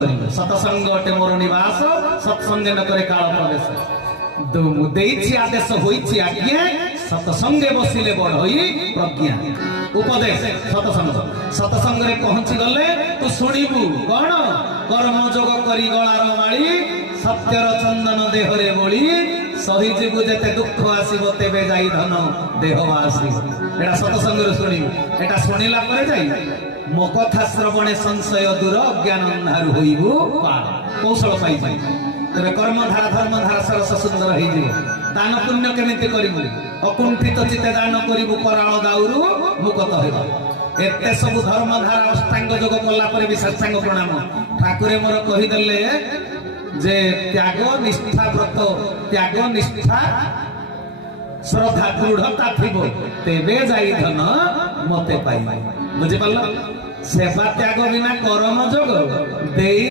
सतसंग अटे मोर निवास सत्संगे न करे काल प्रवेश देइछि आदेश होइछि आज्ञा सतसंगे बसिले बड़ होई प्रज्ञा उपदेश सतसंग सतसंग रे पहुंची गले तू सुनिबू कोन कर्म जोग करी गळार माळी सत्यर चंदन देह रे बोली सही जीवु जेते दुख आसीबो तेबे जाई धन देह आसी एटा सतसंग रे सुनिबू एटा सुनिला परे जाई मो कथा श्रवणे संशय दूर ज्ञान अंधार होइबू पार कौशल पाई जाई तेरे कर्मधारा धर्मधारा सरस सुंदर होई जे दान पुण्य केमिति करिबू अकुंठित चित्ते दान करिबू कराळ दाउरु मुक्त होइबा एते सब धर्मधारा अष्टांग जोग कला परे भी सत्संग प्रणाम ठाकुरे मोर कहि देले जे त्याग निष्ठा व्रत त्याग निष्ठा श्रद्धा दृढ़ता थिबो तेबे जाई धन मते पाई बुझि पाल सेवा त्याग बिना कर्म जोग देई